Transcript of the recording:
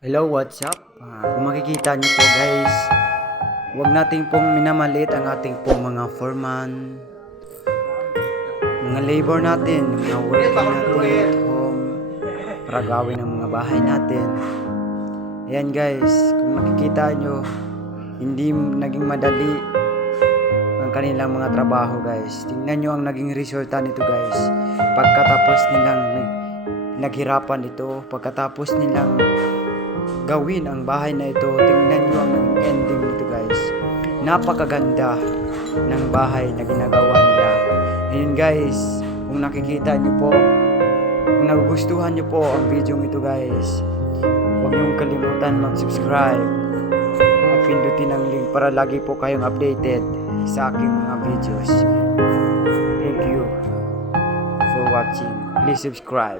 Hello, what's up? Kung makikita niyo po guys, huwag nating pong minamalit ang ating pong mga foreman, mga labor natin, mga worker natin at home, para gawin ang mga bahay natin. Ayan guys, kung makikita niyo, hindi naging madali ang kanilang mga trabaho guys. Tingnan niyo ang naging resulta nito guys. Pagkatapos nilang naghirapan ito, pagkatapos nilang gawin ang bahay na ito, tingnan nyo ang ending nito guys. Napakaganda ng bahay na ginagawa nila. Ayun guys, kung nakikita nyo po, kung nagugustuhan nyo po ang video ito guys, huwag nyong kalimutan mag-subscribe at pindutin ang link para lagi po kayong updated sa aking mga videos. Thank you for watching. Please subscribe.